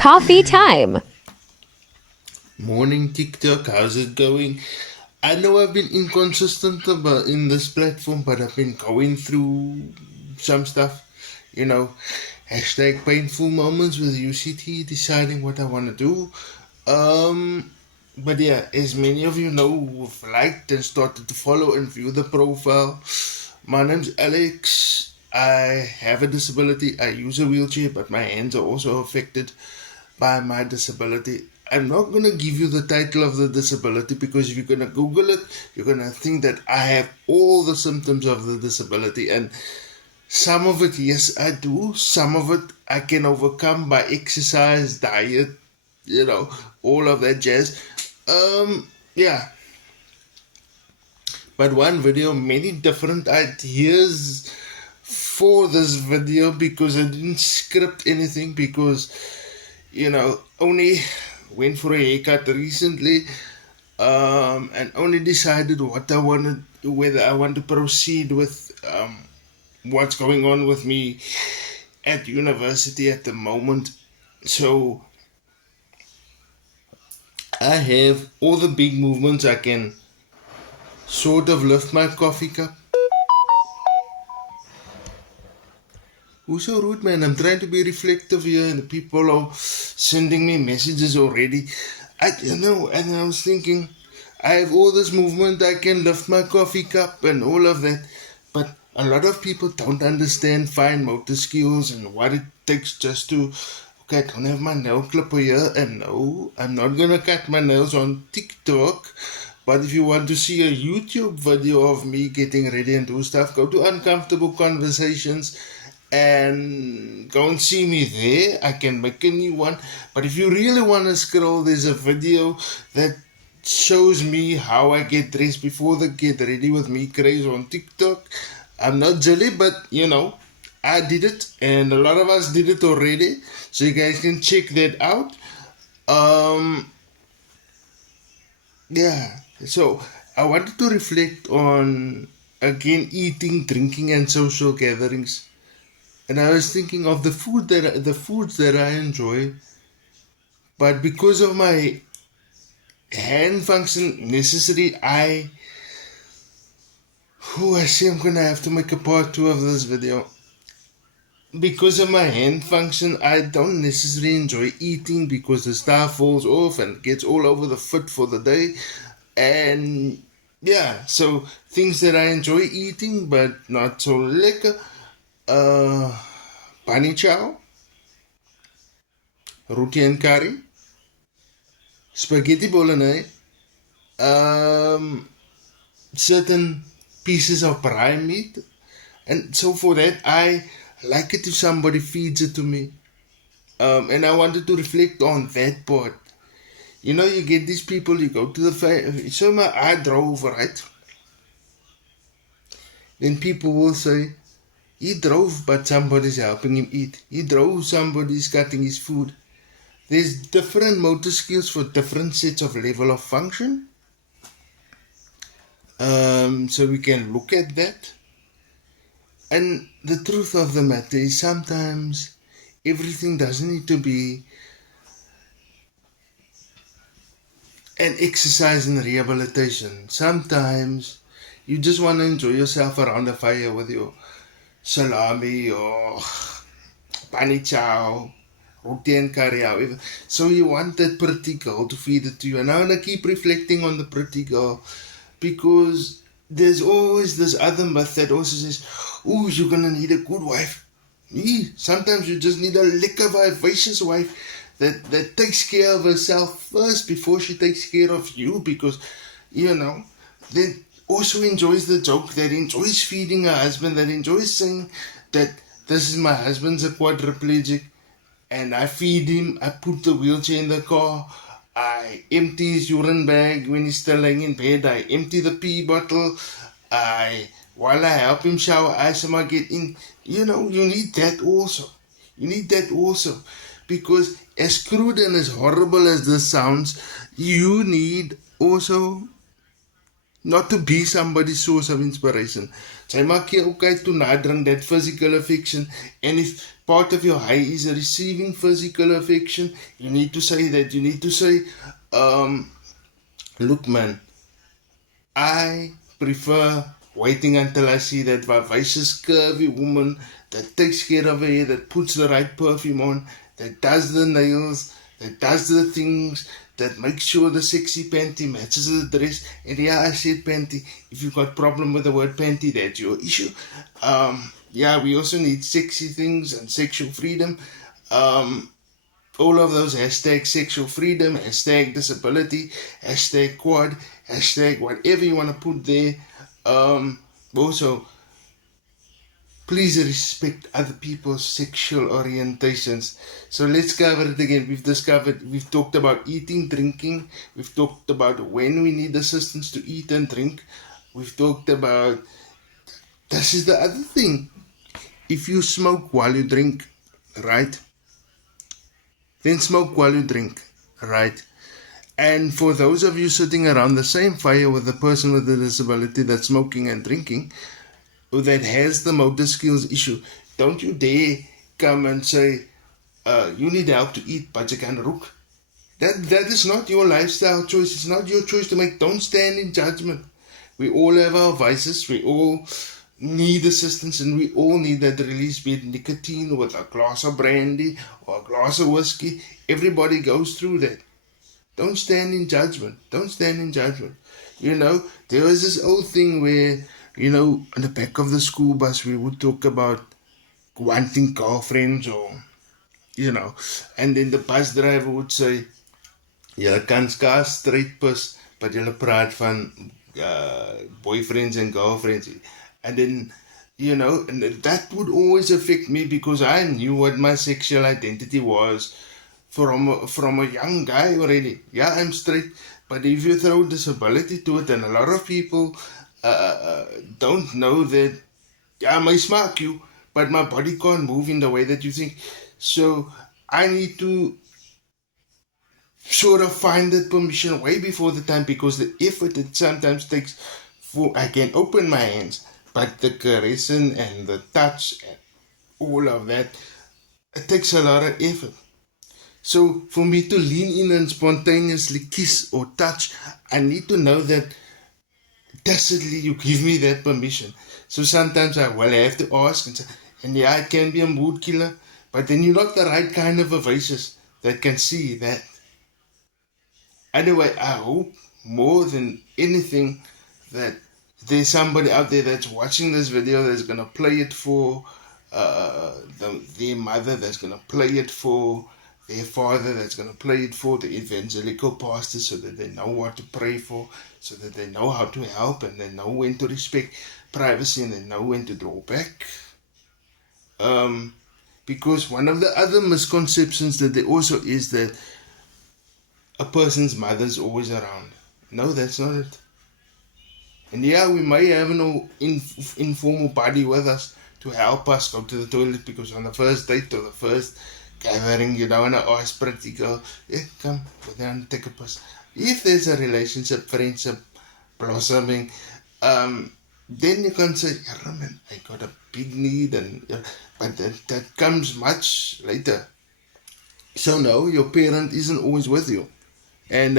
Coffee time. Morning TikTok, how's it going? I know I've been inconsistent about in this platform, but I've been going through some stuff, you know, hashtag painful moments with UCT, deciding what I want to do. But yeah, as many of you know who've liked and started to follow and view the profile, my name's Alex. I have a disability. I use a wheelchair, but my hands are also affected by my disability. I'm not going to give you the title of the disability because if you're going to Google it, you're going to think that I have all the symptoms of the disability. And some of it, yes, I do. Some of it I can overcome by exercise, diet, all of that jazz. Yeah. But one video, many different ideas for this video because I didn't script anything because only went for a haircut recently, and only decided what I wanted, whether I want to proceed with what's going on with me at university at the moment. So I have all the big movements. I can sort of lift my coffee cup. Who's so rude, man? I'm trying to be reflective here, and the people are sending me messages already. And I was thinking, I have all this movement, I can lift my coffee cup and all of that, but a lot of people don't understand fine motor skills and what it takes just to. Okay, I don't have my nail clipper here, and no, I'm not gonna cut my nails on TikTok. But if you want to see a YouTube video of me getting ready and do stuff, go to Uncomfortable Conversations and go and see me there. I can make a new one. But if you really want to scroll, there's a video that shows me how I get dressed before the get ready with me craze on TikTok. I'm not jelly, but I did it, and a lot of us did it already. So you guys can check that out. Yeah. So I wanted to reflect on again eating, drinking, and social gatherings. And I was thinking of the foods that I enjoy, but because of my hand function necessary, I see I'm gonna have to make a part two of this video. Because of my hand function, I don't necessarily enjoy eating because the stuff falls off and gets all over the foot for the day. And yeah, so things that I enjoy eating but not so lekker. Pani chow, roti and curry, spaghetti bolognese, certain pieces of prime meat. And so for that, I like it if somebody feeds it to me. And I wanted to reflect on that part. You get these people, you go to the so I drove, right? Then people will say, he drove, but somebody's helping him eat. He drove, somebody's cutting his food. There's different motor skills for different sets of level of function. So we can look at that. And the truth of the matter is sometimes everything doesn't need to be an exercise in rehabilitation. Sometimes you just want to enjoy yourself around the fire with your salami or pani chow, roti and curry, however. So you want that pretty girl to feed it to you. And I want to keep reflecting on the pretty girl because there's always this other myth that also says, oh, you're going to need a good wife. Sometimes you just need a liquor vivacious wife that takes care of herself first before she takes care of you because, that also enjoys the joke, that enjoys feeding her husband, that enjoys saying that this is my husband's a quadriplegic and I feed him, I put the wheelchair in the car, I empty his urine bag when he's still laying in bed, I empty the pee bottle, while I help him shower, I somehow get in. You need that also. You need that also. Because as crude and as horrible as this sounds, you need also not to be somebody's source of inspiration. Sy maak jy ook uit to nadring that physical affection. And if part of your high is receiving physical affection, you need to say that. You need to say, look man, I prefer waiting until I see that vivacious, curvy woman that takes care of her hair, that puts the right perfume on, that does the nails, that does the things, that makes sure the sexy panty matches the dress. And yeah, I said panty. If you've got problem with the word panty, that's your issue. Yeah, we also need sexy things and sexual freedom. All of those hashtag sexual freedom, hashtag disability, hashtag quad, hashtag whatever you want to put there. Also, please respect other people's sexual orientations. So let's cover it again. We've talked about eating, drinking. We've talked about when we need assistance to eat and drink. We've talked about, this is the other thing. If you smoke while you drink, right? Then smoke while you drink, right? And for those of you sitting around the same fire with a person with a disability that's smoking and drinking, or that has the motor skills issue, don't you dare come and say, you need help to eat, but you can't rook. That is not your lifestyle choice. It's not your choice to make. Don't stand in judgment. We all have our vices. We all need assistance, and we all need that release, be it nicotine with a glass of brandy or a glass of whiskey. Everybody goes through that. Don't stand in judgment. Don't stand in judgment. You know, there was this old thing where, you know, on the back of the school bus, we would talk about wanting girlfriends or, you know, and then the bus driver would say, julle kan skaars straight pus, but julle praat van boyfriends and girlfriends. And then, you know, and that would always affect me because I knew what my sexual identity was from a young guy already. Yeah, I'm straight, but if you throw disability to it, and a lot of people don't know that, yeah, I may smack you, but my body can't move in the way that you think. So I need to sort of find that permission way before the time, because the effort it sometimes takes for, I can open my hands, but the caressing and the touch and all of that, it takes a lot of effort. So for me to lean in and spontaneously kiss or touch, I need to know that tacitly you give me that permission. So sometimes I will have to ask and say, and yeah, it can be a mood killer, but then you're not the right kind of vivacious that can see that. Anyway, I hope more than anything that there's somebody out there that's watching this video that's going to play it for their mother, that's going to play it for their father, that's going to play it for the evangelical pastor, so that they know what to pray for, so that they know how to help, and they know when to respect privacy, and they know when to draw back. Because one of the other misconceptions that there also is that a person's mother's always around. No, that's not it. And yeah, we may have no informal buddy with us to help us go to the toilet, because on the first date or the first gathering, you don't want to ask pretty girl, yeah, come, go down, take a piss. If there's a relationship, friendship, blossoming, then you can say, yeah, man, I got a big need, and but that comes much later. So no, your parent isn't always with you. And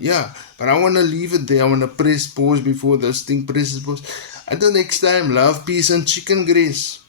yeah, but I want to leave it there. I want to press pause before this thing presses pause. Until next time, love, peace, and chicken grace.